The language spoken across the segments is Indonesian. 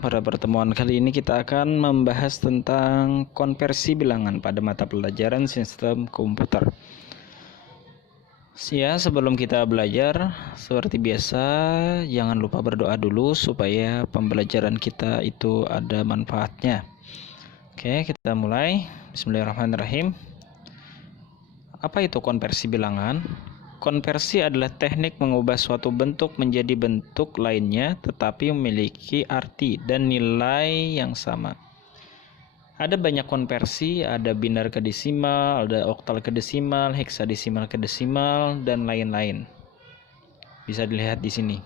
Pada pertemuan kali ini kita akan membahas tentang konversi bilangan pada mata pelajaran sistem komputer. Ya, sebelum kita belajar, seperti biasa, jangan lupa berdoa dulu supaya pembelajaran kita itu ada manfaatnya. Oke, kita mulai. Bismillahirrahmanirrahim. Apa itu konversi bilangan? Konversi adalah teknik mengubah suatu bentuk menjadi bentuk lainnya tetapi memiliki arti dan nilai yang sama. Ada banyak konversi, ada binar ke desimal, ada oktal ke desimal, heksadesimal ke desimal, dan lain-lain. Bisa dilihat di sini.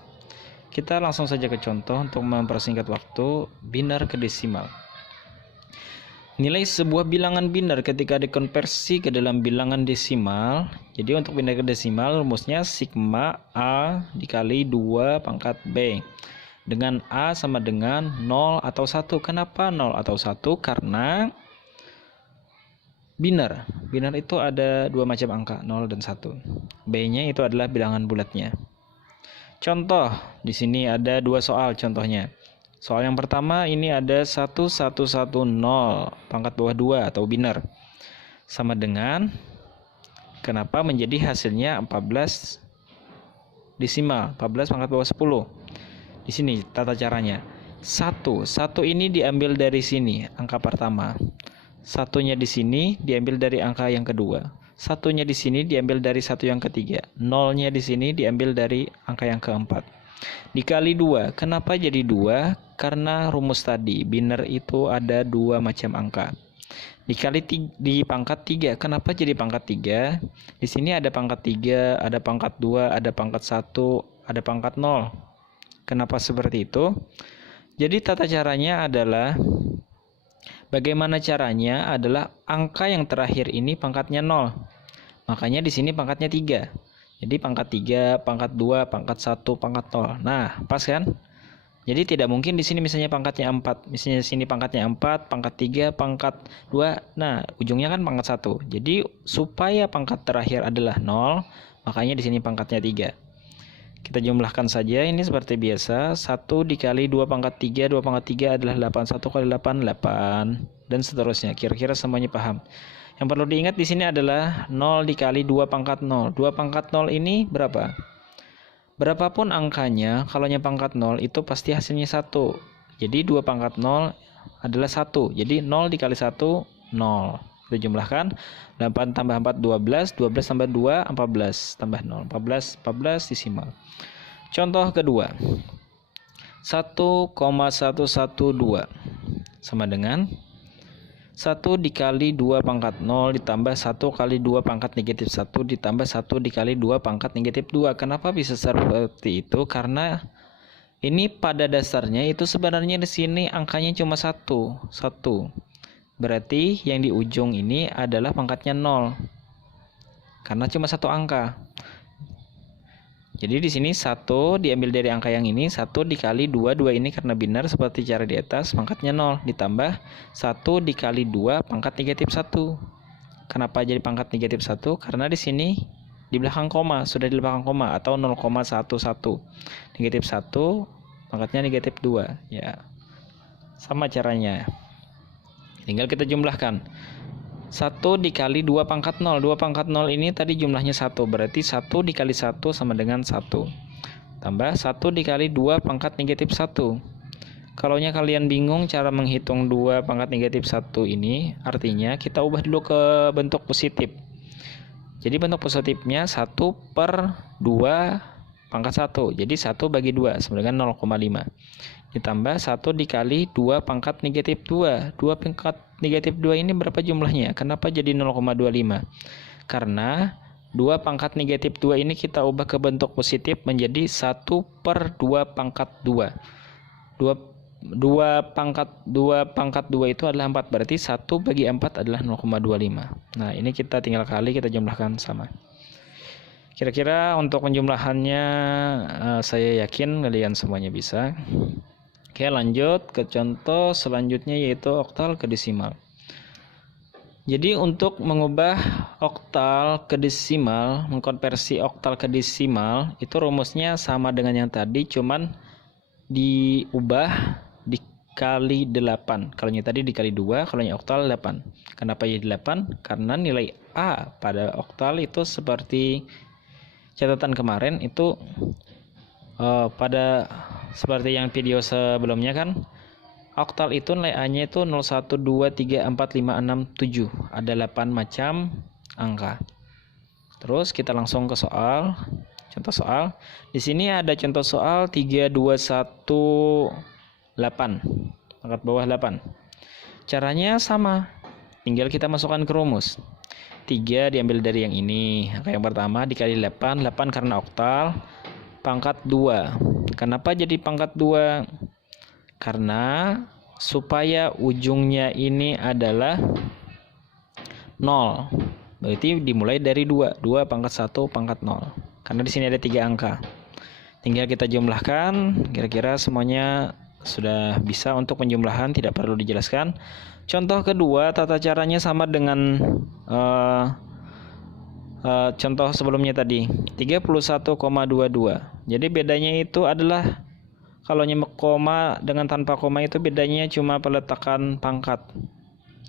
Kita langsung saja ke contoh untuk mempersingkat waktu. Binar ke desimal. Nilai sebuah bilangan binar ketika dikonversi ke dalam bilangan desimal. Jadi untuk binar ke desimal rumusnya sigma A dikali 2 pangkat B. Dengan A sama dengan 0 atau 1. Kenapa 0 atau 1? Karena binar. Binar itu ada dua macam angka, 0 dan 1. B-nya itu adalah bilangan bulatnya. Contoh, di sini ada dua soal contohnya. Soal yang pertama ini ada 1110 pangkat bawah 2 atau binar. Sama dengan kenapa menjadi hasilnya 14 desimal, 14 pangkat bawah 10. Di sini tata caranya. 1 ini diambil dari sini, angka pertama. Satunya di sini diambil dari angka yang kedua. Satunya di sini diambil dari satu yang ketiga. Nolnya di sini diambil dari angka yang keempat. Dikali 2. Kenapa jadi 2? Karena rumus tadi, binar itu ada dua macam angka. Dikali di pangkat 3. Kenapa jadi pangkat 3? Di sini ada pangkat 3, ada pangkat 2, ada pangkat 1, ada pangkat 0. Kenapa seperti itu? Jadi tata caranya adalah, bagaimana caranya adalah angka yang terakhir ini pangkatnya 0. Makanya di sini pangkatnya 3. Jadi pangkat 3, pangkat 2, pangkat 1, pangkat 0. Nah, pas kan? Jadi tidak mungkin di sini misalnya pangkatnya 4. Misalnya di sini pangkatnya 4, pangkat 3, pangkat 2. Nah, ujungnya kan pangkat 1. Jadi supaya pangkat terakhir adalah 0, makanya di sini pangkatnya 3. Kita jumlahkan saja, ini seperti biasa. 1 dikali 2 pangkat 3, 2 pangkat 3 adalah 8. 1 kali 8, 8. Dan seterusnya. Kira-kira semuanya paham. Yang perlu diingat di sini adalah 0 dikali 2 pangkat 0. 2 pangkat 0 ini berapa? Berapapun angkanya, kalau pangkat 0 itu pasti hasilnya 1. Jadi 2 pangkat 0 adalah 1. Jadi 0 dikali 1, 0. Kita jumlahkan. 8 tambah 4, 12. 12 tambah 2, 14. Tambah 0. 14 desimal. Contoh kedua. 1,112 sama dengan 1 dikali 2 pangkat 0 ditambah 1 kali 2 pangkat negatif 1 ditambah 1 dikali 2 pangkat negatif 2. Kenapa bisa seperti itu? Karena ini pada dasarnya itu sebenarnya di sini angkanya cuma 1. Berarti yang di ujung ini adalah pangkatnya 0. Karena cuma satu angka. Jadi di sini 1 diambil dari angka yang ini, 1 dikali 2, 2 ini karena binar seperti cara di atas, pangkatnya 0, ditambah 1 dikali 2 pangkat negatif 1. Kenapa jadi pangkat negatif 1? Karena di sini di belakang koma, sudah di belakang koma atau 0,11. Negatif 1, pangkatnya negatif 2. Ya, sama caranya. Tinggal kita jumlahkan. 1 dikali 2 pangkat 0. 2 pangkat 0 ini tadi jumlahnya 1. Berarti 1 dikali 1 sama dengan 1. Tambah 1 dikali 2 pangkat negatif 1. Kalau kalian bingung cara menghitung 2 pangkat negatif 1 ini, artinya kita ubah dulu ke bentuk positif. Jadi bentuk positifnya 1 per 2 pangkat 1. Jadi 1 bagi 2 sama dengan 0,5. Ditambah 1 dikali 2 pangkat negatif 2. 2 pangkat negatif 2 ini berapa jumlahnya? Kenapa jadi 0,25? Karena 2 pangkat negatif 2 ini kita ubah ke bentuk positif menjadi 1 per 2 pangkat 2. 2 pangkat 2 itu adalah 4. Berarti 1 bagi 4 adalah 0,25. Nah, ini kita tinggal kali, kita jumlahkan sama. Kira-kira untuk penjumlahannya saya yakin kalian semuanya bisa. Oke, lanjut ke contoh selanjutnya yaitu oktal ke desimal. Jadi untuk mengubah oktal ke desimal, mengkonversi oktal ke desimal, itu rumusnya sama dengan yang tadi, cuman diubah kali 8. Kalau yang tadi dikali 2, kalau yang oktal 8. Kenapa jadi 8? Karena nilai A pada oktal itu seperti catatan kemarin itu pada seperti yang video sebelumnya kan, oktal itu nilai A-nya itu 0, 1, 2, 3, 4, 5, 6, 7. Ada 8 macam angka. Terus kita langsung ke soal. Contoh soal. Di sini ada contoh soal 3, 2, 1, 8. Pangkat bawah 8. Caranya sama. Tinggal kita masukkan ke rumus. 3 diambil dari yang ini. Angka yang pertama dikali 8. 8 karena oktal. Pangkat 2. Kenapa jadi pangkat 2? Karena supaya ujungnya ini adalah 0. Berarti dimulai dari 2. 2 pangkat 1 pangkat 0. Karena di sini ada 3 angka. Tinggal kita jumlahkan. Kira-kira semuanya sudah bisa untuk penjumlahan, tidak perlu dijelaskan. Contoh kedua, tata caranya sama dengan contoh sebelumnya tadi, 31,22. Jadi bedanya itu adalah kalau nyemek koma dengan tanpa koma itu bedanya cuma peletakan pangkat.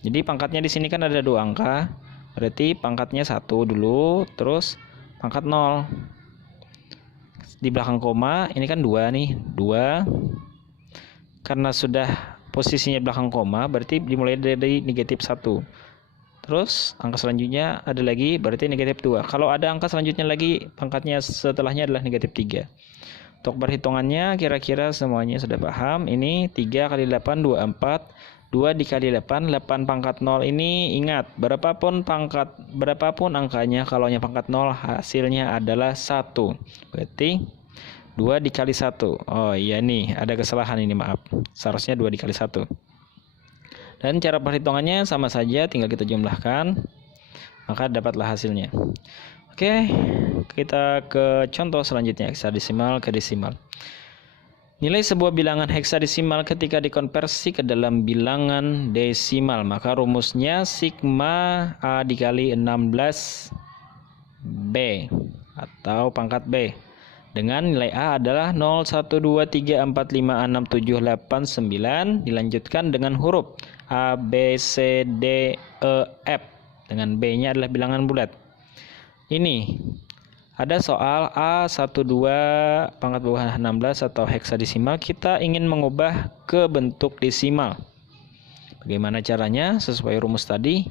Jadi pangkatnya di sini kan ada 2 angka. Berarti pangkatnya 1 dulu, terus pangkat 0. Di belakang koma ini kan 2 nih, 2. Karena sudah posisinya belakang koma, berarti dimulai dari negatif 1. Terus angka selanjutnya ada lagi, berarti negatif 2. Kalau ada angka selanjutnya lagi, pangkatnya setelahnya adalah negatif 3. Untuk perhitungannya kira-kira semuanya sudah paham. Ini 3 kali 8, 24. 2 dikali 8, 8 pangkat 0 ini ingat, berapapun angkanya, kalau yang pangkat 0 hasilnya adalah 1. Berarti 2 dikali 1. Oh iya nih, ada kesalahan ini, maaf. Seharusnya 2 dikali 1. Dan cara perhitungannya sama saja, tinggal kita jumlahkan, maka dapatlah hasilnya. Oke, kita ke contoh selanjutnya, heksadesimal ke desimal. Nilai sebuah bilangan heksadesimal ketika dikonversi ke dalam bilangan desimal, maka rumusnya sigma A dikali 16B atau pangkat B. Dengan nilai A adalah 0, 1, 2, 3, 4, 5, 6, 7, 8, 9. Dilanjutkan dengan huruf A, B, C, D, E, F. Dengan B-nya adalah bilangan bulat. Ini ada soal A12 pangkat bawah 16 atau heksadesimal. Kita ingin mengubah ke bentuk desimal. Bagaimana caranya? Sesuai rumus tadi.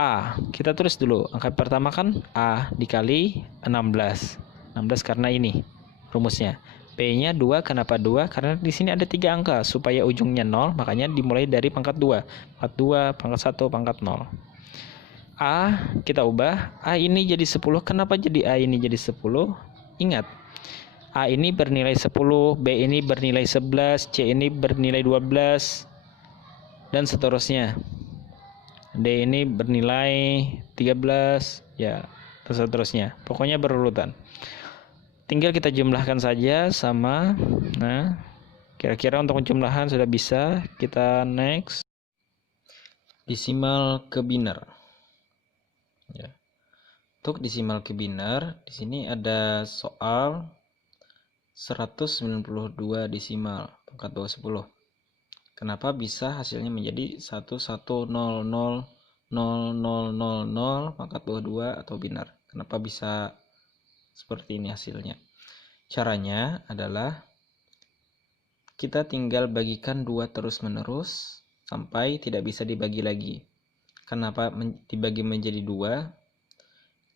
A, kita tulis dulu. Angka pertama kan A dikali 16. 16 karena ini rumusnya. P-nya 2, kenapa 2? Karena di sini ada 3 angka, supaya ujungnya 0, makanya dimulai dari pangkat 2. Pangkat 2, pangkat 1, pangkat 0. A kita ubah, A ini jadi 10. Kenapa jadi A ini jadi 10? Ingat, A ini bernilai 10, B ini bernilai 11, C ini bernilai 12, dan seterusnya. D ini bernilai 13, ya, dan seterusnya. Pokoknya berurutan. Tinggal kita jumlahkan saja sama. Nah, kira-kira untuk penjumlahan sudah bisa. Kita next. Desimal ke biner. Ya. Untuk desimal ke biner, di sini ada soal 192 desimal pangkat bawah 10. Kenapa bisa hasilnya menjadi 11000000 pangkat bawah 2 atau biner? Kenapa bisa seperti ini hasilnya? Caranya adalah kita tinggal bagikan 2 terus-menerus sampai tidak bisa dibagi lagi. Kenapa dibagi menjadi 2?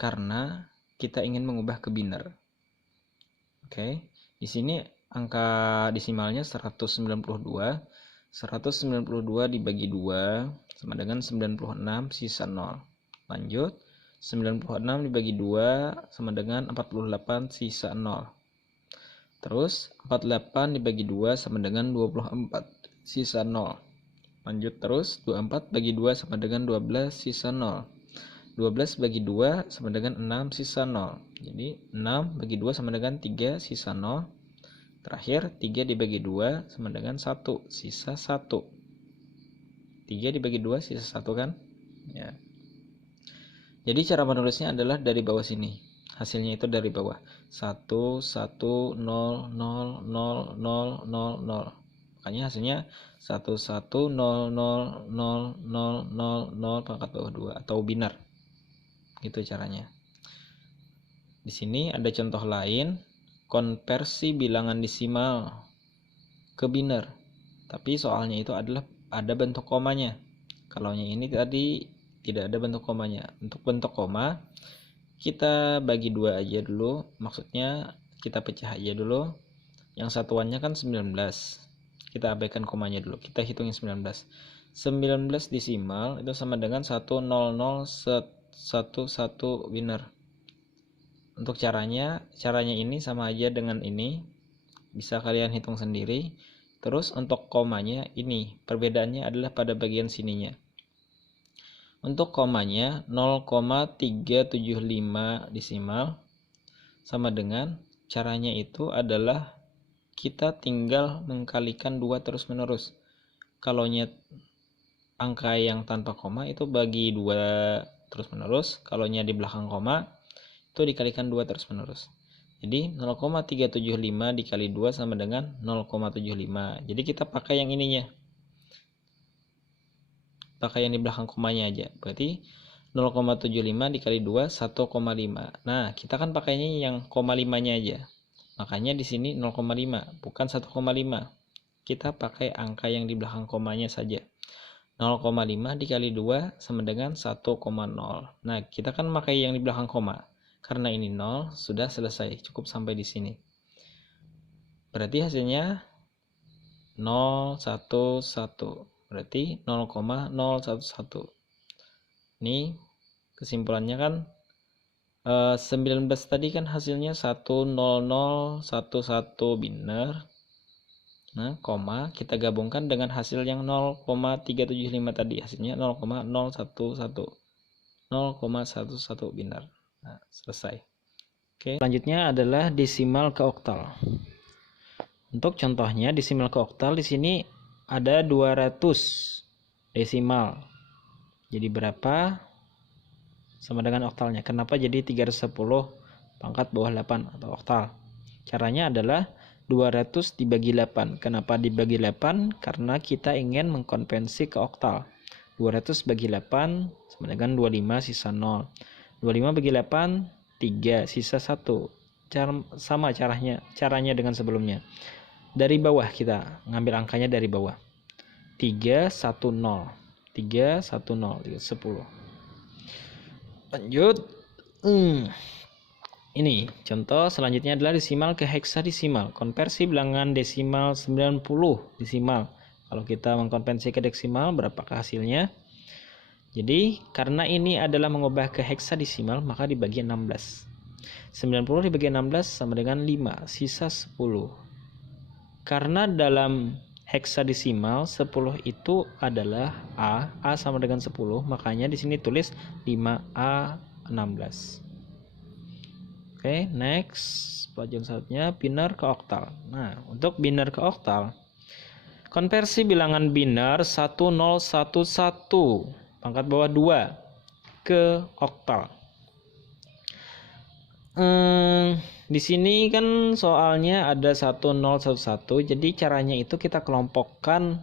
Karena kita ingin mengubah ke biner. Oke, di sini angka desimalnya 192. 192 dibagi 2 sama dengan 96 sisa 0. Lanjut, 96 dibagi 2 sama dengan 48 sisa 0. Terus 48 dibagi 2 sama dengan 24 sisa 0. Lanjut terus, 24 bagi 2 sama dengan 12 sisa 0. 12 bagi 2 sama dengan 6 sisa 0. Jadi 6 bagi 2 sama dengan 3 sisa 0. Terakhir 3 dibagi 2 sama dengan 1 sisa 1. 3 dibagi 2 sisa 1 kan? Ya. Jadi cara menulisnya adalah dari bawah sini. Hasilnya itu dari bawah. 1 1 0 0 0 0 0 0. Makanya hasilnya 11000000 pangkat bawah 2 atau binar. Gitu caranya. Di sini ada contoh lain, konversi bilangan desimal ke binar. Tapi soalnya itu adalah ada bentuk komanya. Kalau yang ini tadi tidak ada bentuk komanya. Untuk bentuk koma kita bagi 2 aja dulu. Maksudnya kita pecah aja dulu. Yang satuannya kan 19. Kita abaikan komanya dulu. Kita hitungin 19. 19 desimal itu sama dengan 10011 binar. Untuk caranya ini sama aja dengan ini. Bisa kalian hitung sendiri. Terus untuk komanya ini, perbedaannya adalah pada bagian sininya. Untuk komanya 0,375 desimal sama dengan, caranya itu adalah kita tinggal mengkalikan 2 terus menerus. Kalau angka yang tanpa koma itu bagi 2 terus menerus. Kalau di belakang koma itu dikalikan 2 terus menerus. Jadi 0,375 dikali 2 sama dengan 0,75. Jadi kita pakai yang ininya. Pakai yang di belakang komanya aja. Berarti 0,75 dikali 2 1,5. Nah, kita kan pakainya yang koma 5-nya aja. Makanya di sini 0,5 bukan 1,5. Kita pakai angka yang di belakang komanya saja. 0,5 dikali 2 sama dengan 1,0. Nah, kita kan pakai yang di belakang koma. Karena ini 0, sudah selesai. Cukup sampai di sini. Berarti hasilnya 0,11. Berarti 0,011. Ini kesimpulannya kan 19 tadi kan hasilnya 10011 binar. Nah, koma kita gabungkan dengan hasil yang 0,375 tadi, hasilnya 0,011. 0,11 binar. Nah, selesai. Oke, selanjutnya adalah desimal ke oktal. Untuk contohnya desimal ke oktal di sini ada 200 desimal. Jadi berapa? Sama dengan oktalnya. Kenapa jadi 310 pangkat bawah 8 atau oktal? Caranya adalah 200 dibagi 8. Kenapa dibagi 8? Karena kita ingin mengkonversi ke oktal. 200 bagi 8 sama dengan 25 sisa 0. 25 bagi 8 3 sisa 1. Sama caranya dengan sebelumnya. Dari bawah kita ngambil angkanya dari bawah. 310. 310 10. Lanjut. Ini contoh selanjutnya adalah desimal ke heksadesimal. Konversi bilangan desimal 90 desimal. Kalau kita mengkonversi ke desimal berapakah hasilnya? Jadi karena ini adalah mengubah ke heksadesimal, maka dibagi 16. 90 dibagi 16 sama dengan 5, sisa 10. Karena dalam heksadesimal 10 itu adalah A sama dengan 10, makanya di sini tulis 5A 16. Oke, next. Pelajaran selanjutnya binar ke oktal. Nah, untuk binar ke oktal, konversi bilangan binar 1011 pangkat bawah 2 ke oktal. Di sini kan soalnya ada 1011, jadi caranya itu kita kelompokkan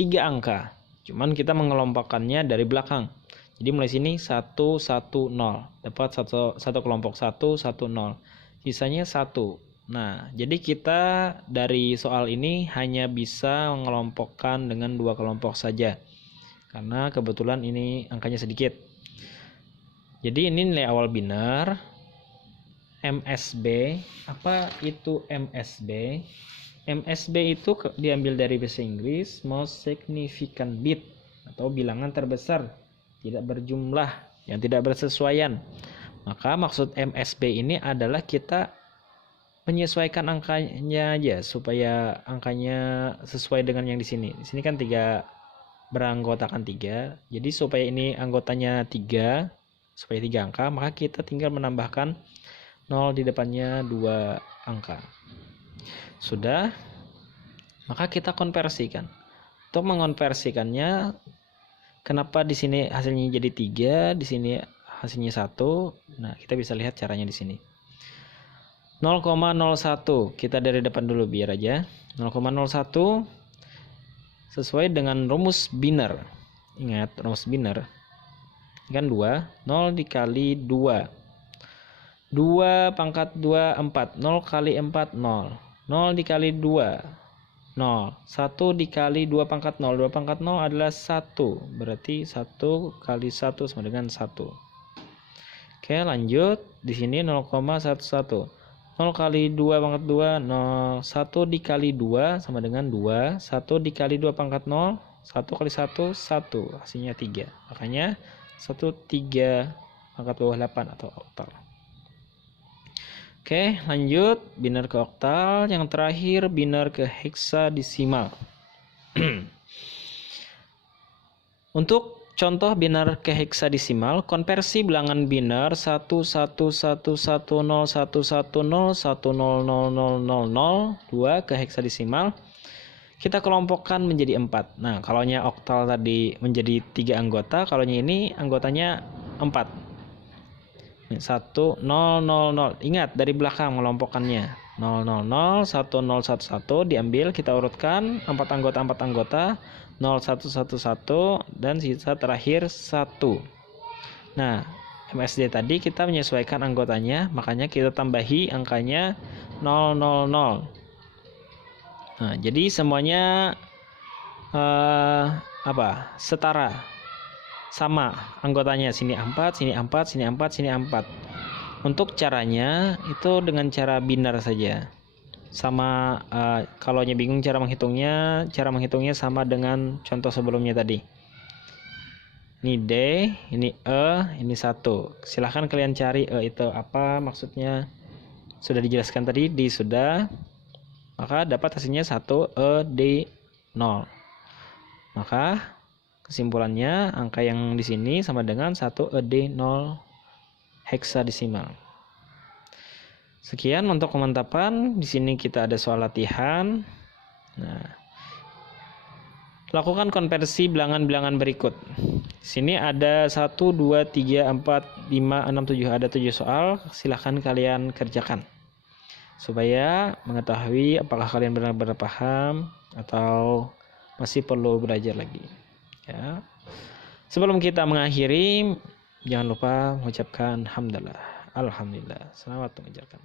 3 angka. Cuman kita mengelompokkannya dari belakang. Jadi mulai sini 110, dapat satu kelompok 110. Sisanya 1. Nah, jadi kita dari soal ini hanya bisa mengelompokkan dengan 2 kelompok saja. Karena kebetulan ini angkanya sedikit. Jadi ini nilai awal binar. MSB. Apa itu MSB? MSB itu diambil dari bahasa Inggris most significant bit atau bilangan terbesar tidak berjumlah yang tidak bersesuaian. Maka maksud MSB ini adalah kita menyesuaikan angkanya aja supaya angkanya sesuai dengan yang di sini. Di sini kan 3 beranggotakan 3. Jadi supaya ini anggotanya 3, supaya 3 angka, maka kita tinggal menambahkan 0 di depannya 2 angka. Sudah, maka kita konversikan. Untuk mengonversikannya, kenapa di sini hasilnya jadi 3, di sini hasilnya 1? Nah, kita bisa lihat caranya di sini. 0,01. Kita dari depan dulu biar aja. 0,01 sesuai dengan rumus biner. Ingat rumus biner. Kan 2, 0 dikali 2. 2 pangkat 2, 4. 0 kali 4, 0. 0 dikali 2, 0. 1 dikali 2 pangkat 0. 2 pangkat 0 adalah 1. Berarti 1 kali 1 sama dengan 1. Oke, lanjut. Di sini 0,11. 0 kali 2 pangkat 2, 0. 1 dikali 2 sama dengan 2. 1 dikali 2 pangkat 0. 1 kali 1, 1. Hasilnya 3. Makanya 1, 3 pangkat bawah 8 atau oktal. Oke, lanjut. Biner ke oktal. Yang terakhir, biner ke heksadesimal. Untuk contoh biner ke heksadesimal, konversi bilangan biner 11111101100100002 ke heksadesimal kita kelompokkan menjadi 4. Nah, kalau oktal tadi menjadi 3 anggota, kalau ini anggotanya 4. 1 0 0 0. Ingat dari belakang mengelompokkannya. 0 0 0 1 0 1 1 diambil, kita urutkan 4 anggota 0 1 1 1 dan sisa terakhir 1. Nah, MSD tadi kita menyesuaikan anggotanya, makanya kita tambahi angkanya 0 0 0. Nah, jadi semuanya setara. Sama anggotanya, sini 4, sini 4, sini 4, sini 4. Untuk caranya itu dengan cara biner saja. Sama kalau bingung cara menghitungnya sama dengan contoh sebelumnya tadi. Ini D, ini E, ini 1. Silahkan kalian cari E itu apa maksudnya. Sudah dijelaskan tadi, D sudah. Maka dapat hasilnya 1, E, D, 0. Maka kesimpulannya, angka yang di sini sama dengan 1 ED 0 heksadesimal. Sekian untuk kemantapan. Di sini kita ada soal latihan. Nah, lakukan konversi bilangan-bilangan berikut. Di sini ada 1, 2, 3, 4, 5, 6, 7. Ada 7 soal. Silahkan kalian kerjakan. Supaya mengetahui apakah kalian benar-benar paham atau masih perlu belajar lagi. Ya. Sebelum kita mengakhiri, jangan lupa mengucapkan alhamdulillah. Selamat mengerjakan.